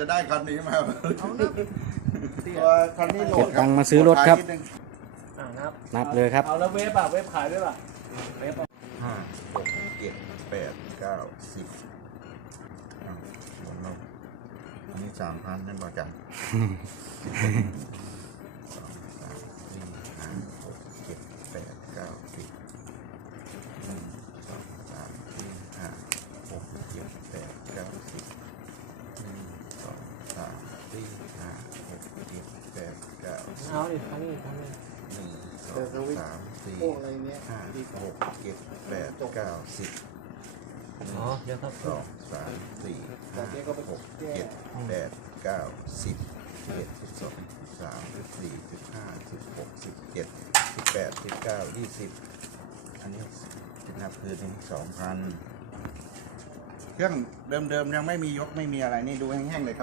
จะได้คันนี้มาเอานะตัวคันนี้โหลดเก็บตังค์มาซื้อรถครับ อ่านับนับเลยครับ เอาแล้วเวฟอะเวฟขายด้วยป่ะเวฟอะห้าหกเจ็ดแปดเก้าสิบอ้าวหมดแล้วอันนี้สามพันนั่นบ่จังสองสามสี่ห้าหกเจ็ดแปดเก้าสิบหนึ่งสองสามสี่ห้าหกเจ็ดแปดเก้าสิบหนึ่งสองสาม สี่ห้าหกเจ็ดแปดเก้าสิบเอาดิทั้งนี้ทั้งนี้หนึ่งสองสามสี่ห้าหกเจ็ดแปดเก้าสิบหนึ่งอ๋อเดี๋ยวครับสองสามสี่ห้าหกเจ็ดแปดเก้าสิบสิบเอ็ดสิบสองสามสิบสี่สิบห้าสิบหกสิบเจ็ดสิบแปดสิบเก้ายี่สิบอันนี้จะนับคือหนึ่งสองพันเครื่องเดิมๆยังไม่มียกไม่มีอะไรนี่ดูแห้งๆเลยครับ